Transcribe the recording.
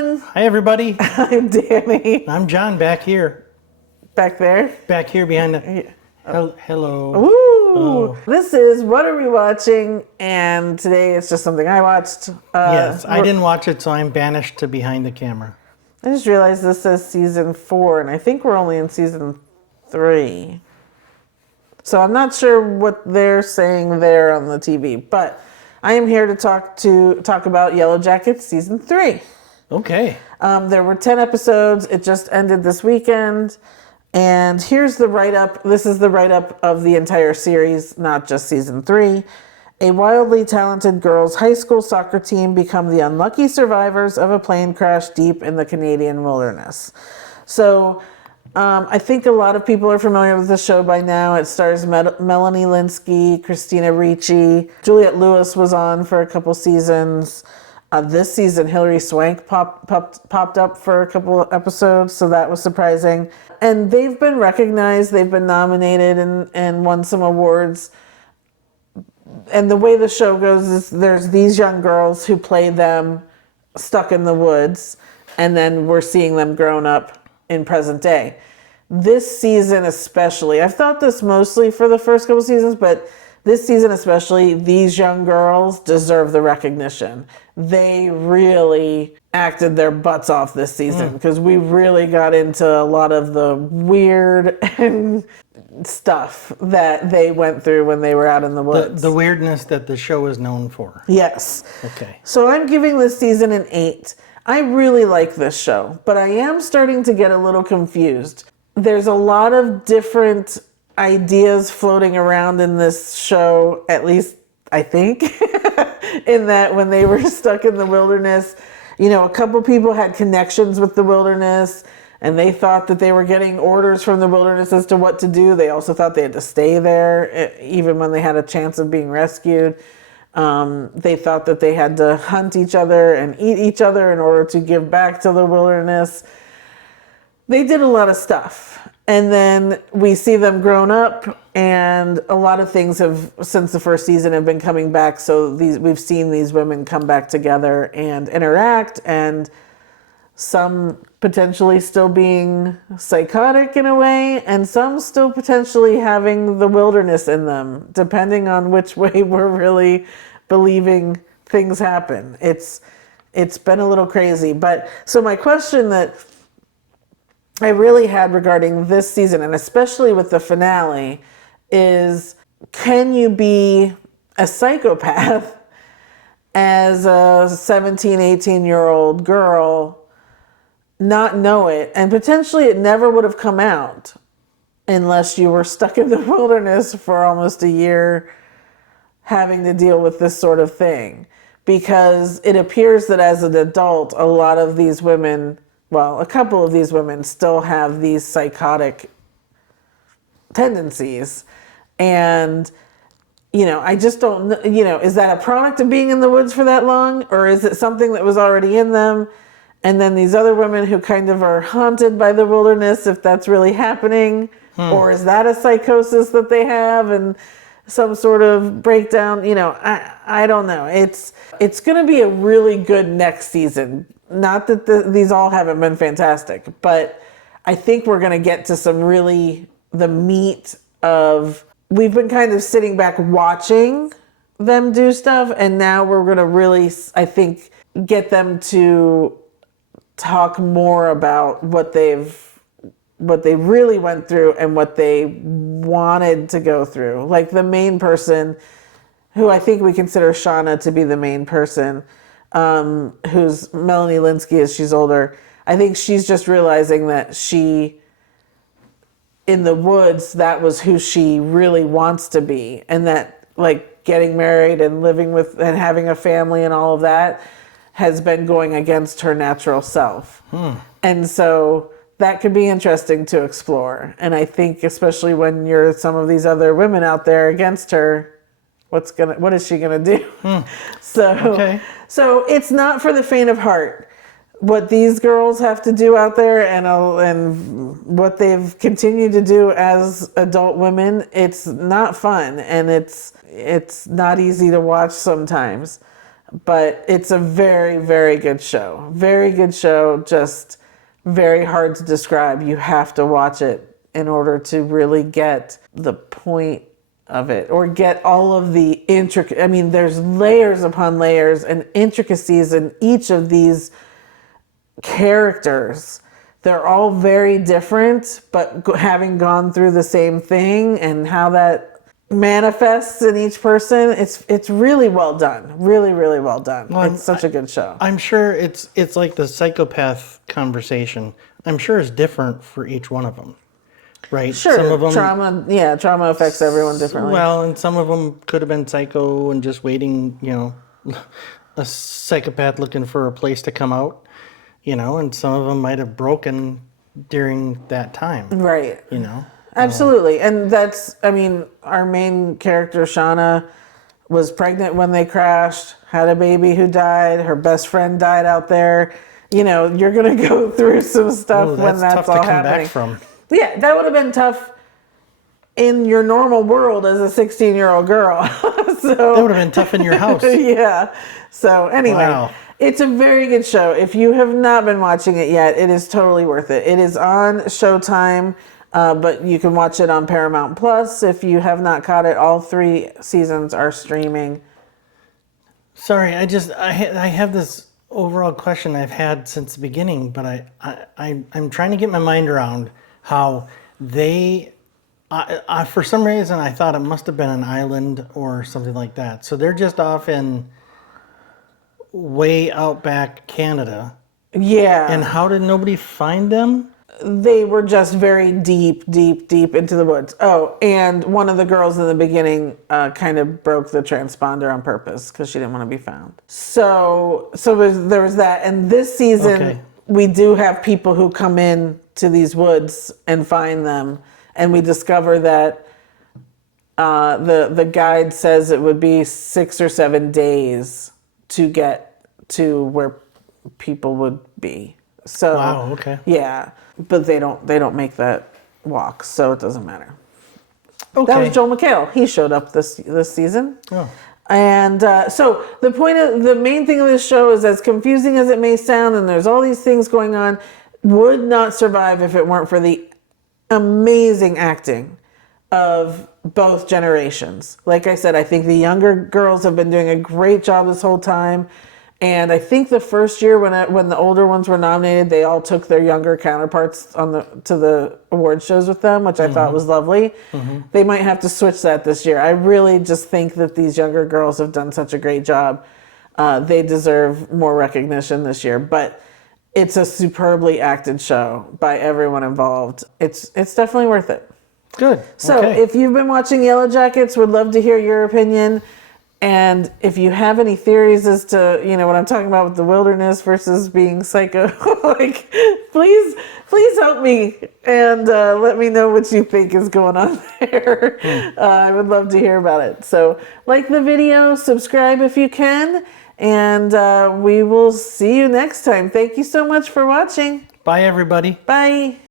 everyone. Hi, everybody. I'm Danny. I'm John back here. Back there? Back here behind the... Hello. Ooh. Oh. This is What Are We Watching? And today it's just something I watched. Yes, I didn't watch it, so I'm banished to behind the camera. I just realized this says season 4, and I think we're only in season 3. So I'm not sure what they're saying there on the TV, but I am here to talk about Yellowjackets season 3. Okay. There were 10 episodes. It just ended this weekend. And here's the write-up. This is the write-up of the entire series, not just season 3. A wildly talented girls' high school soccer team become the unlucky survivors of a plane crash deep in the Canadian wilderness. So I think a lot of people are familiar with the show by now. It stars Melanie Lynskey, Christina Ricci. Juliette Lewis was on for a couple seasons. This season, Hilary Swank popped up for a couple episodes, so that was surprising. And they've been recognized, they've been nominated and won some awards. And the way the show goes is there's these young girls who play them stuck in the woods, and then we're seeing them grown up in present day. This season especially, I've thought this mostly for the first couple seasons, but this season especially, these young girls deserve the recognition. They really acted their butts off this season because we really got into a lot of the weird stuff that they went through when they were out in the woods. The weirdness that the show is known for. Yes. Okay. So I'm giving this season an 8. I really like this show, but I am starting to get a little confused. There's a lot of different ideas floating around in this show, at least I think, in that when they were stuck in the wilderness, a couple people had connections with the wilderness and they thought that they were getting orders from the wilderness as to what to do. They also thought they had to stay there even when they had a chance of being rescued. They thought that they had to hunt each other and eat each other in order to give back to the wilderness. They did a lot of stuff. And then we see them grown up, and a lot of things have, since the first season, have been coming back. So we've seen these women come back together and interact, and some potentially still being psychotic in a way, and some still potentially having the wilderness in them, depending on which way we're really believing things happen. It's been a little crazy. But so my question that I really had regarding this season, and especially with the finale, is can you be a psychopath as a 17, 18-year-old girl, not know it, and potentially it never would have come out unless you were stuck in the wilderness for almost a year having to deal with this sort of thing? Because it appears that as an adult, a lot of these women, well, a couple of these women still have these psychotic tendencies. And, I just don't, is that a product of being in the woods for that long? Or is it something that was already in them? And then these other women who kind of are haunted by the wilderness, if that's really happening? Or is that a psychosis that they have and some sort of breakdown? I don't know. It's going to be a really good next season. Not that these all haven't been fantastic, but I think we're going to get to some really the meat of, we've been kind of sitting back watching them do stuff, and now we're going to really, I think, get them to talk more about what they really went through and what they wanted to go through. Like the main person, who I think we consider Shauna to be the main person, who's Melanie Lynskey as she's older. I think she's just realizing that in the woods, that was who she really wants to be. And that like getting married and living with and having a family and all of that has been going against her natural self. And so that could be interesting to explore. And I think especially when you're some of these other women out there against her, what is she gonna do? So it's not for the faint of heart. What these girls have to do out there and what they've continued to do as adult women, it's not fun, and it's not easy to watch sometimes. But it's a very, very good show. Very good show, just very hard to describe. You have to watch it in order to really get the point of it or get all of the intricate. I mean, there's layers upon layers and intricacies in each of these characters. They're all very different, but having gone through the same thing and how that manifests in each person, it's really well done. Really, really well done. Well, it's such a good show. I'm sure it's like the psychopath conversation. I'm sure it's different for each one of them, right? Sure, Some of them, trauma affects everyone differently. well, and some of them could have been psycho and just waiting, a psychopath looking for a place to come out, and some of them might have broken during that time, Right. you know? Absolutely. And that's, I mean, our main character, Shauna, was pregnant when they crashed, had a baby who died, her best friend died out there. You're going to go through some stuff Ooh, when that's tough all to come happening. back from. Yeah, that would have been tough in your normal world as a 16-year-old girl. So That would have been tough in your house. yeah. So anyway, Wow. It's a very good show. If you have not been watching it yet, it is totally worth it. It is on Showtime. But you can watch it on Paramount Plus if you have not caught it. All 3 seasons are streaming. Sorry, I have this overall question I've had since the beginning, but I'm trying to get my mind around how they, for some reason, I thought it must have been an island or something like that. So they're just off in way out back Canada. Yeah. And how did nobody find them? They were just very deep into the woods. Oh, and one of the girls in the beginning kind of broke the transponder on purpose because she didn't want to be found. So there was that. And this season, we do have people who come in to these woods and find them. And we discover that the guide says it would be 6 or 7 days to get to where people would be. So, wow, okay. Yeah, but they don't make that walk, so it doesn't matter. Okay. That was Joel McHale. He showed up this season. Oh. And so the main thing of this show is, as confusing as it may sound, and there's all these things going on, would not survive if it weren't for the amazing acting of both generations. Like I said, I think the younger girls have been doing a great job this whole time. And I think the first year when the older ones were nominated, they all took their younger counterparts to the award shows with them, which I thought was lovely. Mm-hmm. They might have to switch that this year. I really just think that these younger girls have done such a great job. They deserve more recognition this year. But it's a superbly acted show by everyone involved. It's definitely worth it. Good. So if you've been watching Yellowjackets, would love to hear your opinion. And if you have any theories as to, what I'm talking about with the wilderness versus being psycho, please help me and let me know what you think is going on there. I would love to hear about it. So like the video, subscribe if you can, and we will see you next time. Thank you so much for watching. Bye, everybody. Bye.